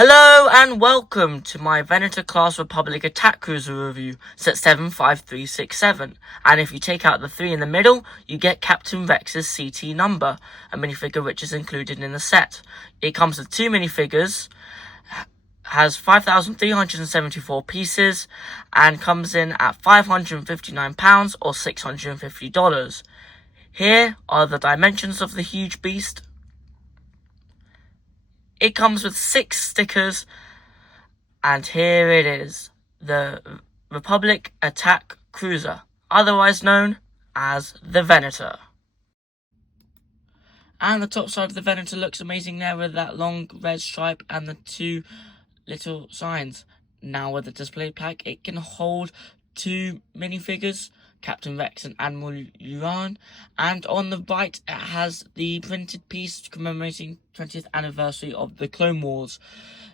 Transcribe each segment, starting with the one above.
Hello and welcome to my Venator Class Republic Attack Cruiser review, set 75367, and if you take out the 3 in the middle, you get Captain Rex's CT number, a minifigure which is included in the set. It comes with 2 minifigures, has 5,374 pieces, and comes in at £559 or $650. Here are the dimensions of the huge beast. It comes with 6 stickers, and here it is, the Republic Attack Cruiser, otherwise known as the Venator. And the top side of the Venator looks amazing there with that long red stripe and the 2 little signs. Now with the display pack, it can hold 2 minifigures, Captain Rex and Admiral Yuan, and on the right it has the printed piece commemorating 20th anniversary of the Clone Wars.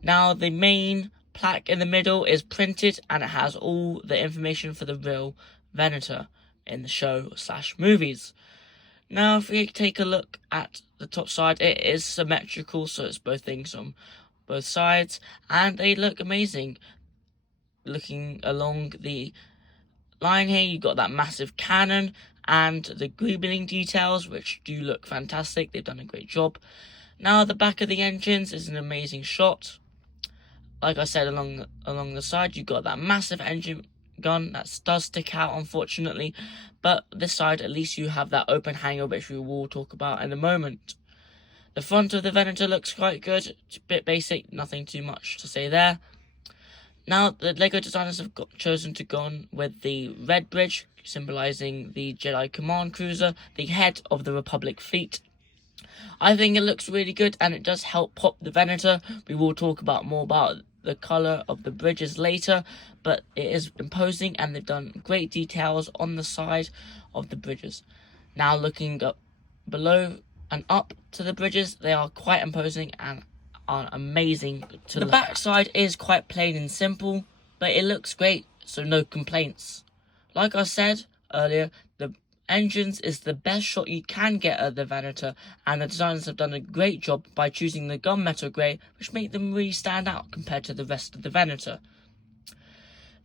Now the main plaque in the middle is printed and it has all the information for the real Venator in the show/movies. Now if we take a look at the top side, it is symmetrical, so it's both things on both sides, and they look amazing. Looking along the line here, you've got that massive cannon and the greebling details, which do look fantastic. They've done a great job. Now the back of the engines is an amazing shot. Like I said, along the side, you've got that massive engine gun that does stick out, unfortunately, but this side at least you have that open hangar, which we will talk about in a moment. The front of the Venator looks quite good. It's a bit basic, nothing too much to say there. Now, the LEGO designers have chosen to go on with the red bridge, symbolising the Jedi Command Cruiser, the head of the Republic fleet. I think it looks really good, and it does help pop the Venator. We will talk more about the colour of the bridges later, but it is imposing, and they've done great details on the side of the bridges. Now, looking up below and up to the bridges, they are quite imposing and are amazing to look at. The backside is quite plain and simple, but it looks great, so no complaints. Like I said earlier, the engines is the best shot you can get at the Venator, and the designers have done a great job by choosing the gunmetal grey, which make them really stand out compared to the rest of the Venator.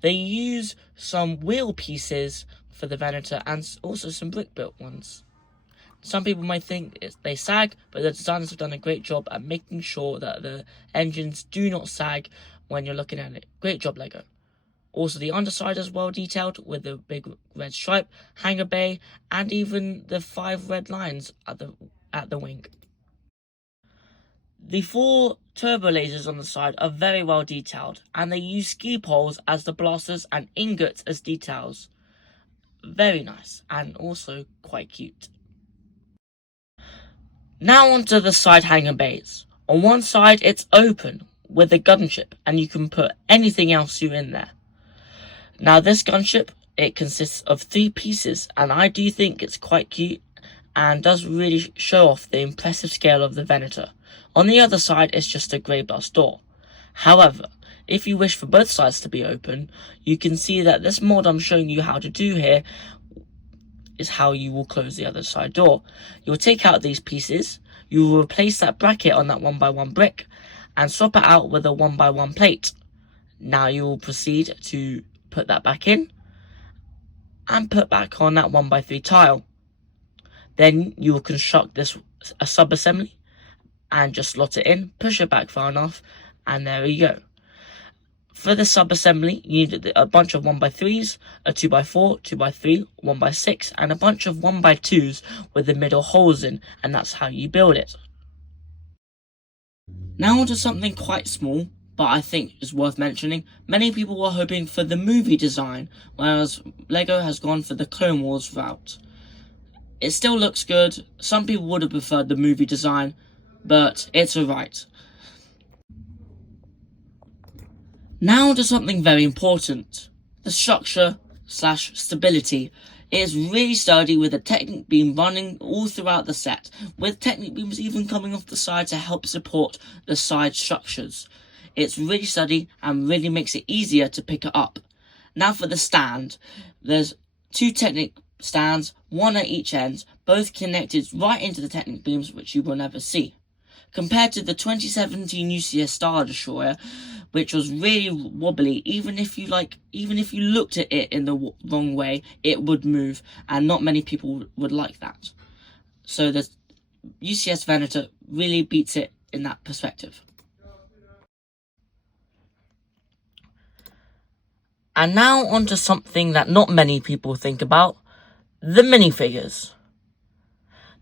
They use some wheel pieces for the Venator and also some brick-built ones. Some people might think they sag, but the designers have done a great job at making sure that the engines do not sag when you're looking at it. Great job, LEGO. Also, the underside is well detailed with the big red stripe, hangar bay, and even the 5 red lines at the wing. The 4 turbo lasers on the side are very well detailed, and they use ski poles as the blasters and ingots as details. Very nice, and also quite cute. Now onto the side hangar bays. On one side it's open with a gunship, and you can put anything else you in there. Now this gunship, it consists of 3 pieces, and I do think it's quite cute and does really show off the impressive scale of the Venator. On the other side it's just a grey bus door. However, if you wish for both sides to be open, you can see that this mod I'm showing you how to do here is how you will close the other side door. You'll take out these pieces, you will replace that bracket on that 1x1 brick, and swap it out with a 1x1 plate. Now you will proceed to put that back in, and put back on that 1x3 tile. Then you will construct this a sub-assembly, and just slot it in, push it back far enough, and there we go. For the sub-assembly, you need a bunch of 1x3s, a 2x4, 2x3, 1x6, and a bunch of 1x2s with the middle holes in, and that's how you build it. Now onto something quite small, but I think is worth mentioning. Many people were hoping for the movie design, whereas LEGO has gone for the Clone Wars route. It still looks good. Some people would have preferred the movie design, but it's alright. Now onto something very important. The structure/stability. It is really sturdy with a Technic beam running all throughout the set, with Technic beams even coming off the side to help support the side structures. It's really sturdy and really makes it easier to pick it up. Now for the stand. There's 2 Technic stands, 1 at each end, both connected right into the Technic beams, which you will never see. compared to the 2017 UCS Star Destroyer, which was really wobbly. Even if you looked at it in the wrong way, it would move, and not many people would like that. So the UCS Venator really beats it in that perspective. And now onto something that not many people think about, the minifigures.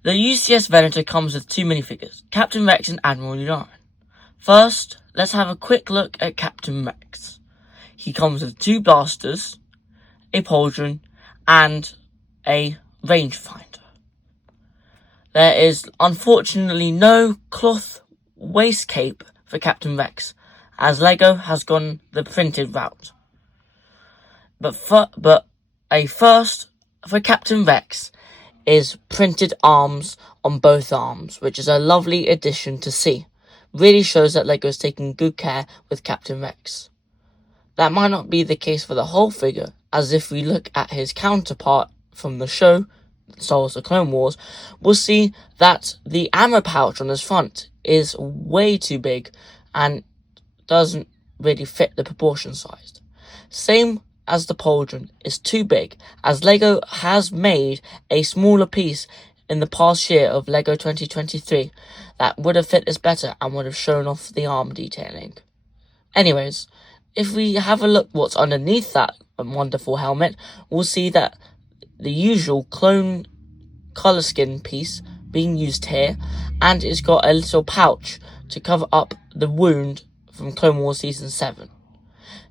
The UCS Venator comes with two minifigures, Captain Rex and Admiral Urine. First, let's have a quick look at Captain Rex. He comes with two blasters, a pauldron, and a rangefinder. There is unfortunately no cloth waist cape for Captain Rex, as LEGO has gone the printed route. But a first for Captain Rex is printed arms on both arms, which is a lovely addition to see. Really shows that LEGO is taking good care with Captain Rex. That might not be the case for the whole figure, as if we look at his counterpart from the show, Star Wars: The Clone Wars, we'll see that the ammo pouch on his front is way too big and doesn't really fit the proportion size. Same as the pauldron is too big, as LEGO has made a smaller piece in the past year of LEGO 2023 that would have fit this better and would have shown off the arm detailing. Anyways, if we have a look what's underneath that wonderful helmet, we'll see that the usual clone colour skin piece being used here, and it's got a little pouch to cover up the wound from Clone Wars Season 7.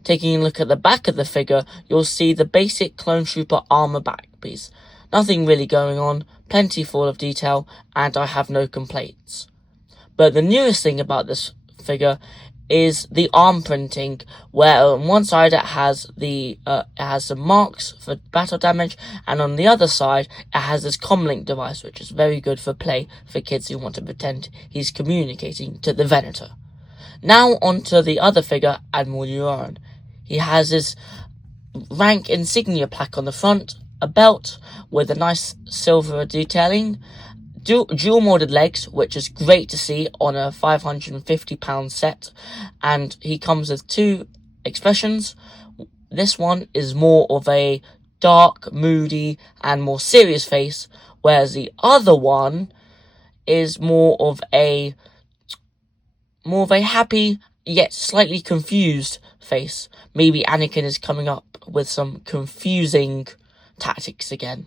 Taking a look at the back of the figure, you'll see the basic Clone Trooper armor back piece. Nothing really going on, plenty full of detail, and I have no complaints. But the newest thing about this figure is the arm printing, where on one side it has some marks for battle damage, and on the other side it has this comlink device, which is very good for play for kids who want to pretend he's communicating to the Venator. Now onto the other figure, Admiral Urine. He has his rank insignia plaque on the front, a belt with a nice silver detailing, dual molded legs, which is great to see on a £550 set, and he comes with two expressions. This one is more of a dark, moody, and more serious face, whereas the other one is more of a happy yet slightly confused face. Maybe Anakin is coming up with some confusing tactics again.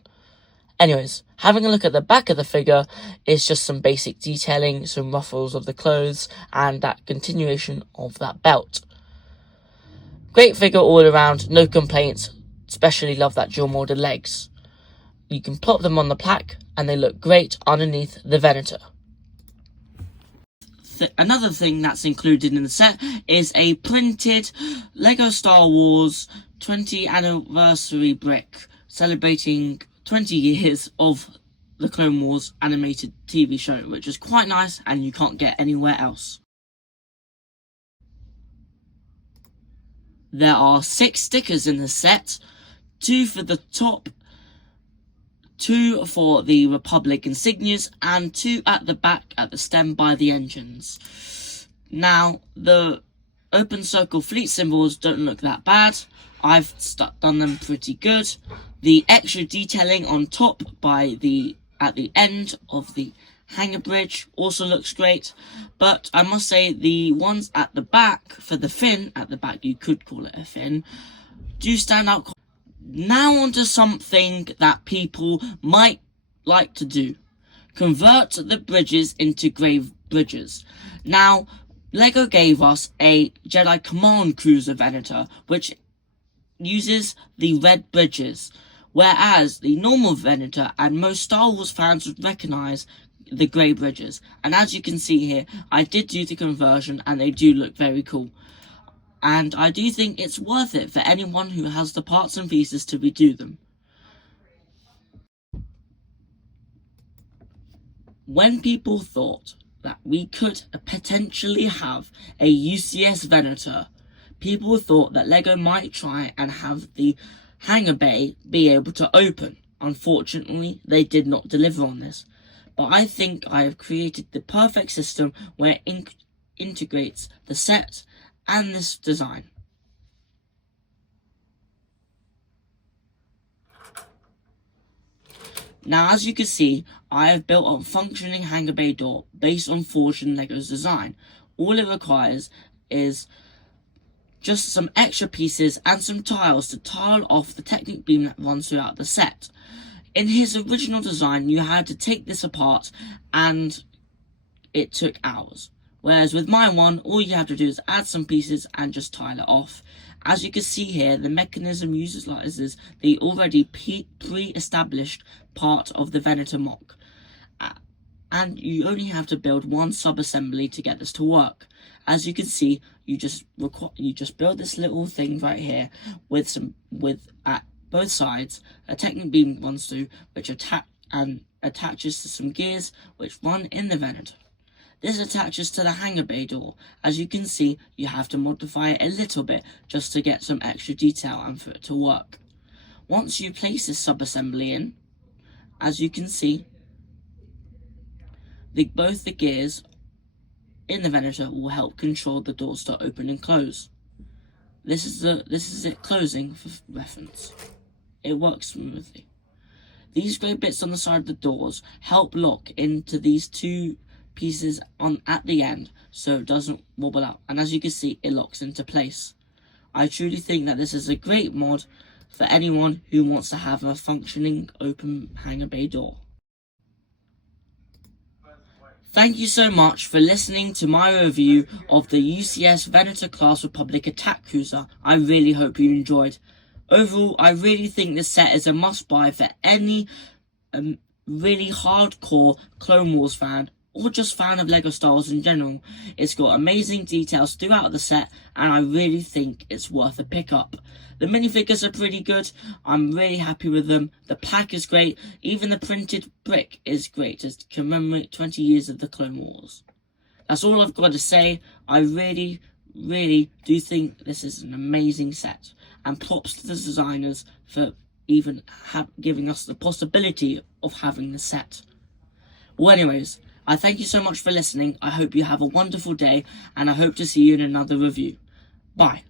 Anyways, having a look at the back of the figure is just some basic detailing, some ruffles of the clothes, and that continuation of that belt. Great figure all around, no complaints, especially love that dual molded legs. You can plop them on the plaque and they look great underneath the Venator. Another thing that's included in the set is a printed LEGO Star Wars 20th anniversary brick celebrating 20 years of the Clone Wars animated TV show, which is quite nice and you can't get anywhere else. There are 6 stickers in the set, 2 for the top, 2 for the Republic insignias, and 2 at the back at the stem by the engines. Now, the open circle fleet symbols don't look that bad. I've done them pretty good. The extra detailing on top at the end of the hangar bridge also looks great, but I must say the ones at the back, for the fin at the back, you could call it a fin, do stand out. Now onto something that people might like to do. Convert the bridges into grey bridges. Now, LEGO gave us a Jedi Command Cruiser Venator, which uses the red bridges, whereas the normal Venator and most Star Wars fans would recognise the grey bridges. And as you can see here, I did do the conversion and they do look very cool. And I do think it's worth it for anyone who has the parts and pieces to redo them. When people thought that we could potentially have a UCS Venator, people thought that LEGO might try and have the hangar bay be able to open. Unfortunately, they did not deliver on this. but I think I have created the perfect system where it integrates the set and this design. Now, as you can see, I have built a functioning hangar bay door based on Forged and Lego's design. All it requires is just some extra pieces and some tiles to tile off the Technic beam that runs throughout the set. In his original design, you had to take this apart and it took hours. Whereas with my one, all you have to do is add some pieces and just tile it off. As you can see here, the mechanism utilizes the already pre-established part of the Venator mock. And you only have to build one sub-assembly to get this to work. As you can see, you just build this little thing right here with at both sides a Technic beam runs through, which attaches to some gears which run in the Venator. This attaches to the hangar bay door. As you can see, you have to modify it a little bit just to get some extra detail and for it to work. Once you place this sub-assembly in, as you can see, both the gears in the Venator will help control the doors to open and close. This is it closing for reference. It works smoothly. These grey bits on the side of the doors help lock into these two pieces at the end so it doesn't wobble out, and as you can see, it locks into place. I truly think that this is a great mod for anyone who wants to have a functioning open hangar bay door. Thank you so much for listening to my review of the UCS Venator class Republic attack cruiser. I really hope you enjoyed. Overall, I really think this set is a must buy for any really hardcore Clone Wars fan or just fan of LEGO Star Wars in general. It's got amazing details throughout the set and I really think it's worth a pickup. The minifigures are pretty good, I'm really happy with them, the pack is great, even the printed brick is great to commemorate 20 years of the Clone Wars. That's all I've got to say. I really do think this is an amazing set, and props to the designers for even giving us the possibility of having the set. Well, anyways, I thank you so much for listening. I hope you have a wonderful day, and I hope to see you in another review. Bye.